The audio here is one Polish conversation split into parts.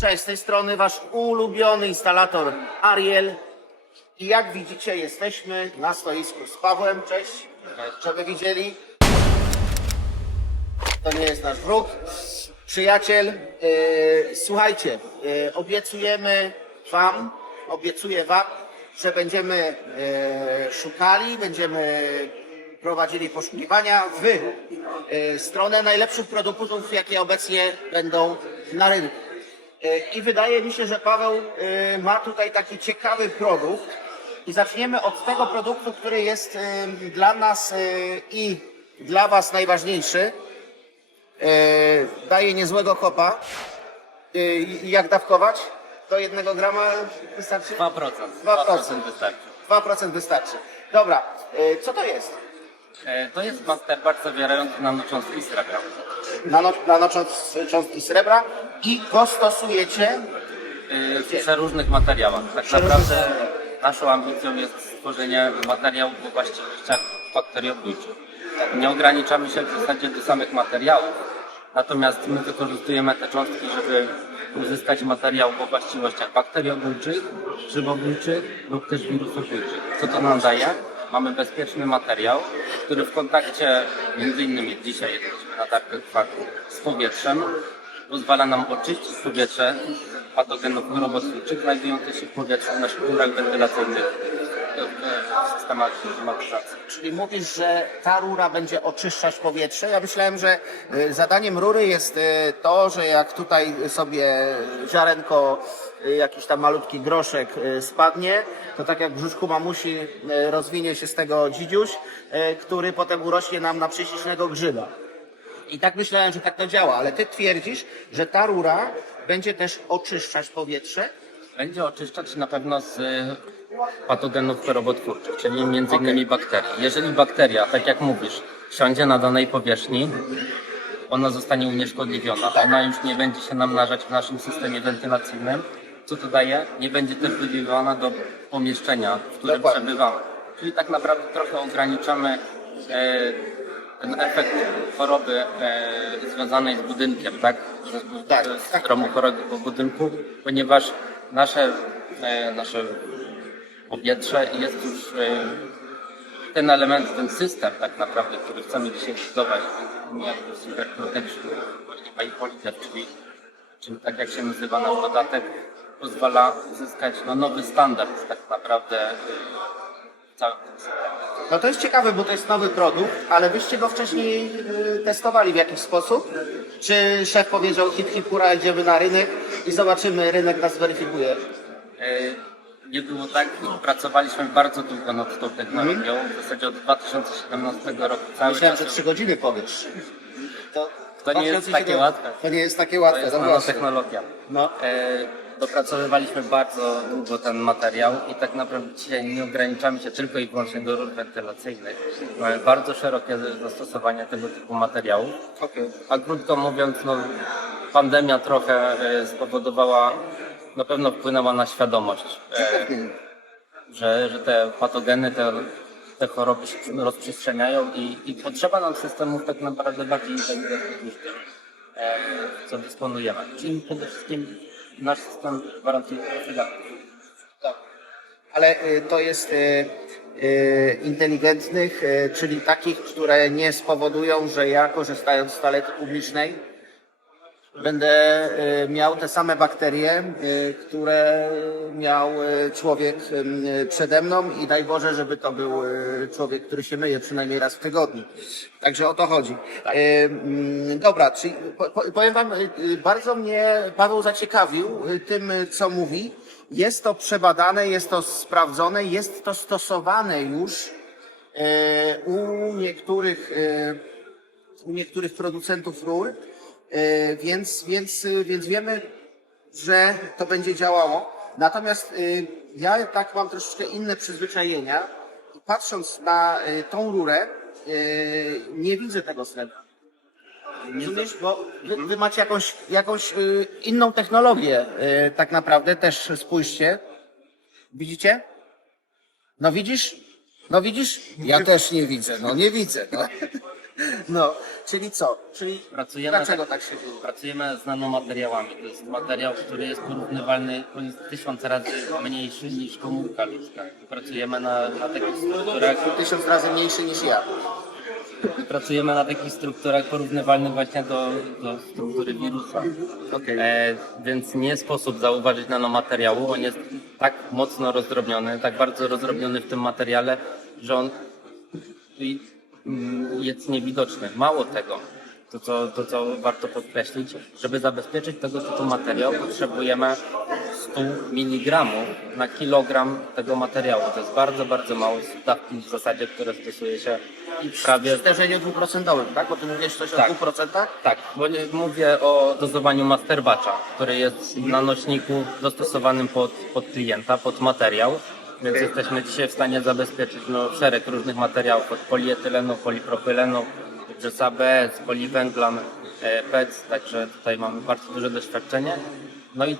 Cześć, z tej strony wasz ulubiony instalator Ariel. I jak widzicie, jesteśmy na stoisku z Pawłem. Cześć, żeby widzieli. To nie jest nasz wróg, przyjaciel. Yy, słuchajcie, yy, obiecujemy wam, obiecuję wam, że będziemy yy, szukali, będziemy prowadzili poszukiwania w yy, stronę najlepszych produktów, jakie obecnie będą na rynku. Yy, I wydaje mi się, że Paweł yy, ma tutaj taki ciekawy produkt. I zaczniemy od tego produktu, który jest dla nas i dla Was najważniejszy. Daje niezłego kopa. I jak dawkować? Do jednego grama wystarczy? 2%. 2%. wystarczy. 2% wystarczy. Dobra, co to jest? E, To jest masterbar zawierający nanocząstki srebra. Nano, nanocząstki srebra i go stosujecie E, W przeróżnych materiałach. Tak naprawdę naszą ambicją jest stworzenie materiałów o właściwościach bakteriobójczych. Nie ograniczamy się w zasadzie do samych materiałów, natomiast my wykorzystujemy te cząstki, żeby uzyskać materiał o właściwościach bakteriobójczych, grzybobójczych lub też wirusobójczych. Co to nam daje? Mamy bezpieczny materiał, który w kontakcie, między innymi dzisiaj na targach faku, z powietrzem, pozwala nam oczyścić powietrze patogenów chorobotwórczych znajdujących się w powietrzu w naszych rurach wentylacyjnych systemach klimatyzacji. Czyli mówisz, że ta rura będzie oczyszczać powietrze. Ja myślałem, że y, zadaniem rury jest y, to, że jak tutaj sobie ziarenko, jakiś tam malutki groszek y, spadnie, to tak jak w brzuszku mamusi y, rozwinie się z tego dzidziuś, y, który potem urośnie nam na prześlicznego grzyba. I tak myślałem, że tak to działa, ale ty twierdzisz, że ta rura będzie też oczyszczać powietrze. Będzie oczyszczać na pewno z y, patogenów chorobotwórczych, czyli między innymi bakterii. Jeżeli bakteria, tak jak mówisz, siądzie na danej powierzchni, ona zostanie unieszkodliwiona, ona już nie będzie się namnażać w naszym systemie wentylacyjnym. Co to daje? Nie będzie też wywiewana do pomieszczenia, w którym Dokładnie. przebywamy. Czyli tak naprawdę trochę ograniczamy e, ten efekt choroby e, związanej z budynkiem, tak? Z, Tak, z tak. stromu choroby po budynku, ponieważ nasze, e, nasze powietrze jest już e, ten element, ten system tak naprawdę, który chcemy dzisiaj zbudować, nie super protection, właśnie bipoliter, czyli, czyli tak jak się nazywa nasz dodatek, pozwala uzyskać no, nowy standard tak naprawdę e, w całym tym systemie. No to jest ciekawe, bo to jest nowy produkt, ale wyście go wcześniej y, testowali w jakiś sposób? Czy szef powiedział hip hip hura, idziemy na rynek i zobaczymy, rynek nas weryfikuje? E, Nie było tak, pracowaliśmy bardzo długo nad tą technologią, w zasadzie od 2017 roku cały Myślałem, czas. że trzy godziny powiesz. To, To nie jest 2007 takie łatwe. To nie jest takie To łatwe, jest no właśnie. nanotechnologia. No. E, dopracowywaliśmy bardzo długo ten materiał i tak naprawdę dzisiaj nie ograniczamy się tylko i wyłącznie do rur wentylacyjnych. Mamy bardzo szerokie zastosowanie tego typu materiałów. Okej. A krótko mówiąc, no, pandemia trochę e, spowodowała, na pewno wpłynęła na świadomość, e, że, że te patogeny, te, te choroby się rozprzestrzeniają i, i potrzeba nam systemów tak naprawdę bardziej inteligentnych niż e, co dysponujemy. Czyli przede wszystkim nasz system gwarantuje profilaktykę. Tak. Ale y, to jest y, y, inteligentnych, czyli takich, które nie spowodują, że ja korzystając z toalety publicznej będę y, miał te same bakterie, y, które miał y, człowiek przede mną i daj Boże, żeby to był człowiek, który się myje przynajmniej raz w tygodniu. Także o to chodzi. Mm, Dobra, czyli po- po- powiem Wam, bardzo mnie Paweł zaciekawił tym, co mówi. Jest to przebadane, jest to sprawdzone, jest to stosowane już u niektórych u niektórych producentów e, więc, więc, y, więc wiemy, że to będzie działało. Natomiast y, ja tak mam troszeczkę inne przyzwyczajenia i patrząc na y, tą rurę, nie widzę tego srebra. Rozumiesz? Bo wy, wy macie jakąś, jakąś inną technologię tak naprawdę, też spójrzcie. Widzicie? No widzisz? No widzisz? Ja też nie widzę, no nie widzę. No. No, czyli co? Czyli Pracujemy dlaczego tak się dzieje? Pracujemy z nanomateriałami. To jest materiał, który jest porównywalny, on jest tysiąc razy mniejszy niż komórka ludzka. Pracujemy na, na takich strukturach, Tysiąc razy mniejszy niż ja. pracujemy na takich strukturach porównywalnych właśnie do, do struktury wirusa. Okej. E, więc nie sposób zauważyć nanomateriału. On jest tak mocno rozdrobniony, tak bardzo rozdrobniony w tym materiale, że on i- jest niewidoczny. Mało tego, to co, to co warto podkreślić, żeby zabezpieczyć tego typu materiał, potrzebujemy 100 mg na kilogram tego materiału. To jest bardzo, bardzo mało dawki w zasadzie, które stosuje się W prawie zderzeniu dwuprocentowym, tak? Bo ty mówisz coś o Tak. dwóch procentach? tak, bo mówię o dozowaniu masterbatcha, który jest na nośniku dostosowanym pod, pod klienta, pod materiał. Więc jesteśmy dzisiaj w stanie zabezpieczyć no, szereg różnych materiałów, od polietylenu, polipropylenu, przez ABS, poliwęglan, e, PEC, także tutaj mamy bardzo duże doświadczenie. No i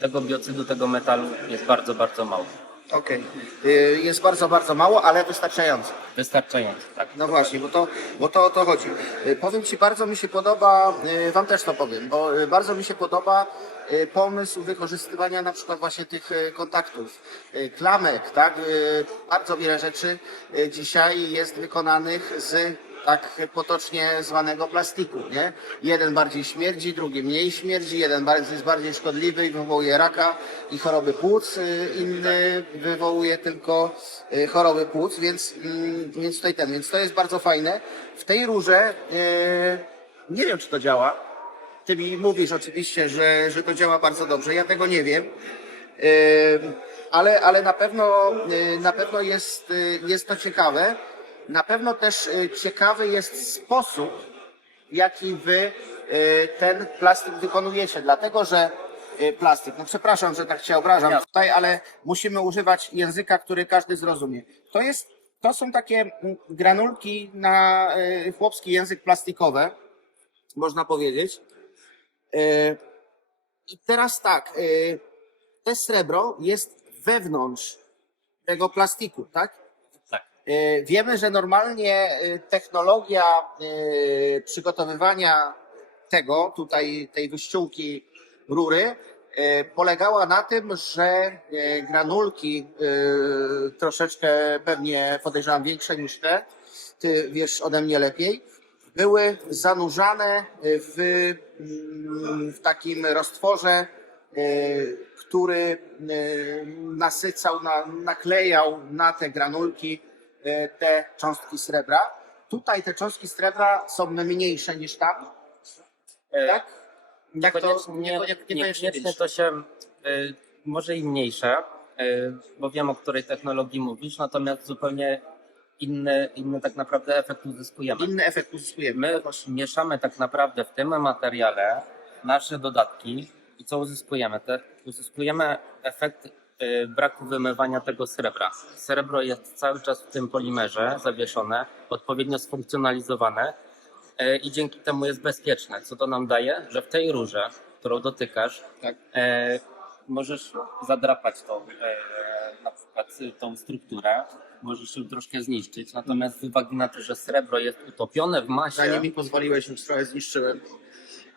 tego biocydu, tego metalu jest bardzo, bardzo mało. Okej. Y, Jest bardzo, bardzo mało, ale wystarczająco. Wystarczająco, tak. No właśnie, bo to, bo to o to chodzi. Y, Powiem Ci, bardzo mi się podoba, y, Wam też to powiem, bo y, bardzo mi się podoba y, pomysł wykorzystywania na przykład właśnie tych y, kontaktów, y, klamek, tak? Y, Bardzo wiele rzeczy y, dzisiaj jest wykonanych z tak potocznie zwanego plastiku, nie? Jeden bardziej śmierdzi, drugi mniej śmierdzi, jeden jest bardziej szkodliwy i wywołuje raka i choroby płuc, y, inny wywołuje tylko y, choroby płuc, więc, mm, więc tutaj ten, więc to jest bardzo fajne. W tej rurze y, nie wiem, czy to działa. Ty mi mówisz oczywiście, że, że to działa bardzo dobrze. Ja tego nie wiem. Ale, ale na pewno, na pewno jest, jest to ciekawe. Na pewno też y, ciekawy jest sposób, w jaki wy y, ten plastik wykonujecie, dlatego że y, plastik, no przepraszam, że tak cię obrażam tutaj, ale musimy używać języka, który każdy zrozumie. To jest, to są takie mm, granulki na chłopski język plastikowe, można powiedzieć. I teraz tak, te srebro jest wewnątrz tego plastiku, tak? E, Wiemy, że normalnie e, technologia e, przygotowywania tego, tutaj tej wyściółki rury, polegała na tym, że granulki troszeczkę pewnie podejrzewam większe niż te, ty wiesz ode mnie lepiej, były zanurzane w, mm, w takim roztworze, który nasycał, na, naklejał na te granulki te cząstki srebra. Tutaj te cząstki srebra są mniejsze niż tam, E, tak? Jak to? Niekoniecznie, Niekoniecznie niekoniecznie to się y, może i mniejsze, y, bo wiem o której technologii mówisz, natomiast zupełnie inny, inny tak naprawdę efekt uzyskujemy. Inny efekt uzyskujemy. My mieszamy tak naprawdę w tym materiale nasze dodatki i co uzyskujemy? Te, uzyskujemy efekt y, braku wymywania tego srebra. Srebro jest cały czas w tym polimerze zawieszone, odpowiednio sfunkcjonalizowane y, i dzięki temu jest bezpieczne. Co to nam daje? Że w tej rurze, którą dotykasz, Tak. e, możesz zadrapać tą, e, na przykład tą strukturę, możesz ją troszkę zniszczyć, natomiast z uwagi na to, że srebro jest utopione w masie, Zanim mi pozwoliłeś, już trochę zniszczyłem.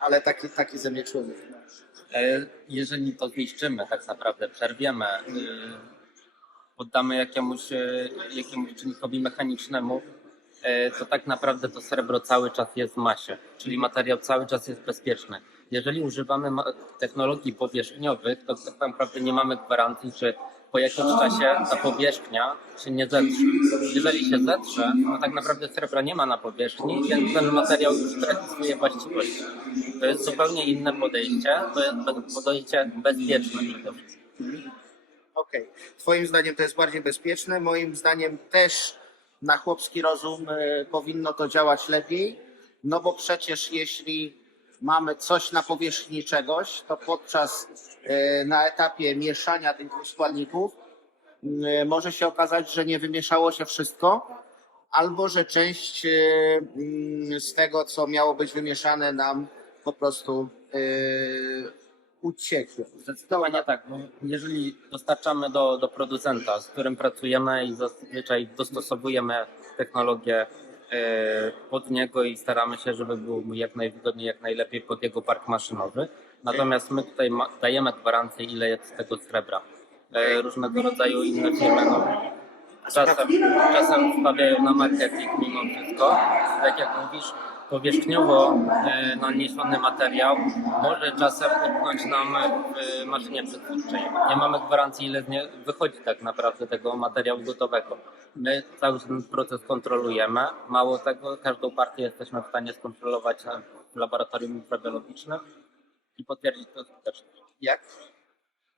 Ale taki, taki ze mnie człowiek. E, jeżeli to zniszczymy, tak naprawdę przerwiemy, e, poddamy jakiemuś, e, jakiemuś czynnikowi mechanicznemu, e, to tak naprawdę to srebro cały czas jest w masie, czyli materiał cały czas jest bezpieczny. Jeżeli używamy technologii powierzchniowych, to tak naprawdę nie mamy gwarancji, że po jakimś czasie ta powierzchnia się nie zetrze. Jeżeli się zetrze, to tak naprawdę srebra nie ma na powierzchni, więc ten materiał już traci swoje właściwości. To jest zupełnie inne podejście, to jest podejście bezpieczne przede wszystkim. Okej. Twoim zdaniem to jest bardziej bezpieczne. Moim zdaniem też na chłopski rozum e, powinno to działać lepiej. No bo przecież jeśli mamy coś na powierzchni czegoś, to podczas e, na etapie mieszania tych dwóch składników m, może się okazać, że nie wymieszało się wszystko, albo że część e, z tego, co miało być wymieszane, nam po prostu e, uciekło. Zdecydowanie tak, bo jeżeli dostarczamy do, do producenta, z którym pracujemy i zazwyczaj dostosowujemy technologię e, pod niego i staramy się, żeby było mu jak najwygodniej, jak najlepiej pod jego park maszynowy. Natomiast my tutaj dajemy gwarancję, ile jest tego srebra. E, różnego rodzaju inne firmy no, czasem, czasem stawiają na marketing mimo wszystko. Tak jak mówisz, powierzchniowo e, naniesiony materiał może czasem utknąć nam w maszynie przetwórczej. Nie mamy gwarancji, ile wychodzi tak naprawdę tego materiału gotowego. My cały ten proces kontrolujemy. Mało tego, każdą partię jesteśmy w stanie skontrolować w laboratorium mikrobiologicznym i potwierdzić to skuteczność. Jak?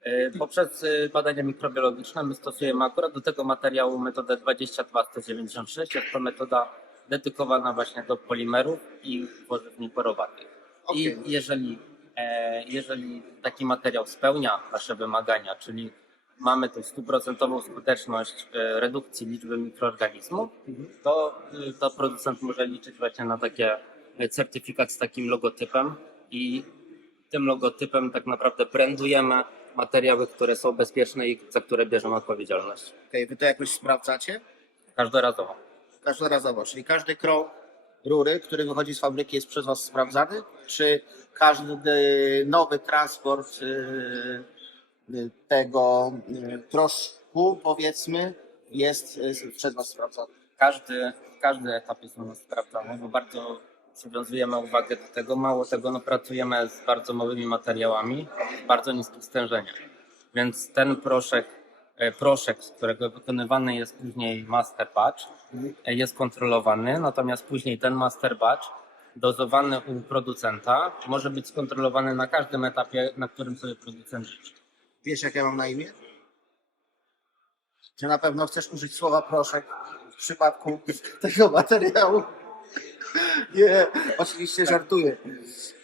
E, Poprzez e, badania mikrobiologiczne my stosujemy akurat do tego materiału metodę 22196. Jest to metoda dedykowana właśnie do polimerów i warzyw nieporowatych. I Okej. jeżeli, e, jeżeli taki materiał spełnia nasze wymagania, czyli mamy tu stuprocentową skuteczność e, redukcji liczby mikroorganizmów, to, y, to producent może liczyć właśnie na takie e, certyfikat z takim logotypem i tym logotypem tak naprawdę brandujemy materiały, które są bezpieczne i za które bierzemy odpowiedzialność. Okej, wy to jakoś sprawdzacie? Każdorazowo. Każdorazowo, czyli każdy krok rury, który wychodzi z fabryki jest przez Was sprawdzany? Czy każdy nowy transport y, y, tego y, proszku, powiedzmy, jest y, przez Was sprawdzany? Każdy, każdy etap jest nas sprawdzany, bo bardzo przywiązujemy uwagę do tego. Mało tego, no, pracujemy z bardzo małymi materiałami, bardzo niskim stężeniach. Więc ten proszek, proszek, z którego wykonywany jest później master batch, e, jest kontrolowany, natomiast później ten master batch dozowany u producenta może być skontrolowany na każdym etapie, na którym sobie producent życzy. Wiesz, jak ja mam na imię? Czy na pewno chcesz użyć słowa proszek w przypadku tego materiału? Nie, oczywiście żartuję.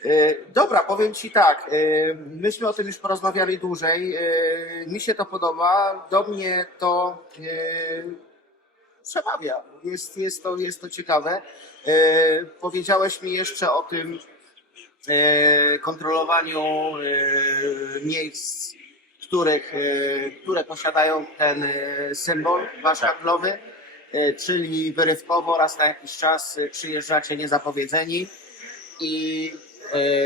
E, Dobra, powiem Ci tak. e, Myśmy o tym już porozmawiali dłużej. e, Mi się to podoba. Do mnie to przemawia. Jest, jest, to, jest to ciekawe. Powiedziałeś mi jeszcze o tym kontrolowaniu miejsc, których, które posiadają ten symbol wasz handlowy, e, czyli wyrywkowo raz na jakiś czas przyjeżdżacie niezapowiedzeni i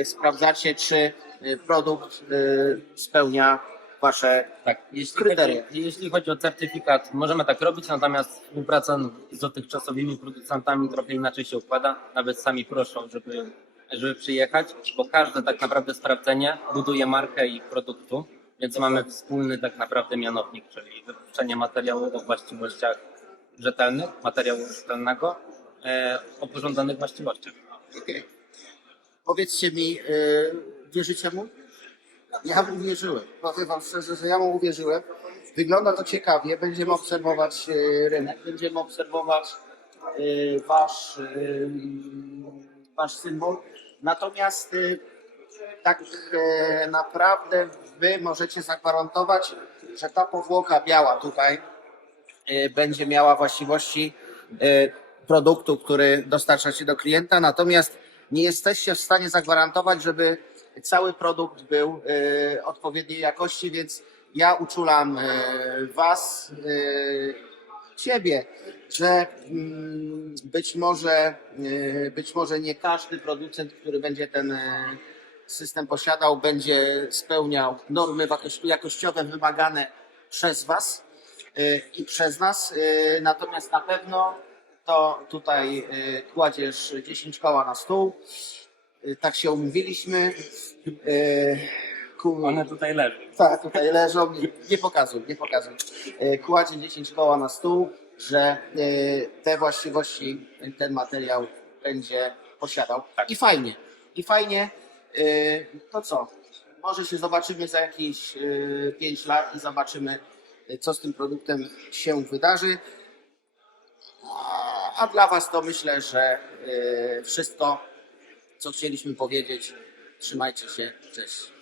sprawdzacie, czy e, produkt e, spełnia wasze Tak, jeśli Kryteria. chodzi, jeśli chodzi o certyfikat, możemy tak robić, natomiast współpraca z dotychczasowymi producentami trochę inaczej się układa. Nawet sami proszą, żeby, żeby przyjechać, bo każde tak naprawdę sprawdzenie buduje markę ich produktu, więc mamy wspólny tak naprawdę mianownik, czyli wypuszczenie materiału o właściwościach rzetelnych, materiału rzetelnego, e, o pożądanych właściwościach. Okej. Powiedzcie mi, y, wierzycie mu? Ja mu uwierzyłem. Powiem wam szczerze, że ja mu uwierzyłem. Wygląda to ciekawie. Będziemy obserwować y, rynek, będziemy obserwować y, wasz, wasz symbol. Natomiast tak e, naprawdę wy możecie zagwarantować, że ta powłoka biała tutaj e, będzie miała właściwości e, produktu, który dostarczacie do klienta, natomiast nie jesteście w stanie zagwarantować, żeby cały produkt był e, odpowiedniej jakości, więc ja uczulam e, Was, e, Ciebie, że mm, być może, być może nie każdy producent, który będzie ten system posiadał, będzie spełniał normy jakoś- jakościowe wymagane przez Was i przez nas. Natomiast na pewno to tutaj e, kładziesz 10 koła na stół. E, Tak się umówiliśmy. E, ku- One tutaj leżą. tak, tutaj leżą. Nie, pokazuj, nie pokazuj. Kładzie 10 koła na stół, że te właściwości ten materiał będzie posiadał. I fajnie. I fajnie. To co? Może się zobaczymy za jakieś 5 lat i zobaczymy, co z tym produktem się wydarzy. A- dla Was to myślę, że e, wszystko, co chcieliśmy powiedzieć. Trzymajcie się. Cześć.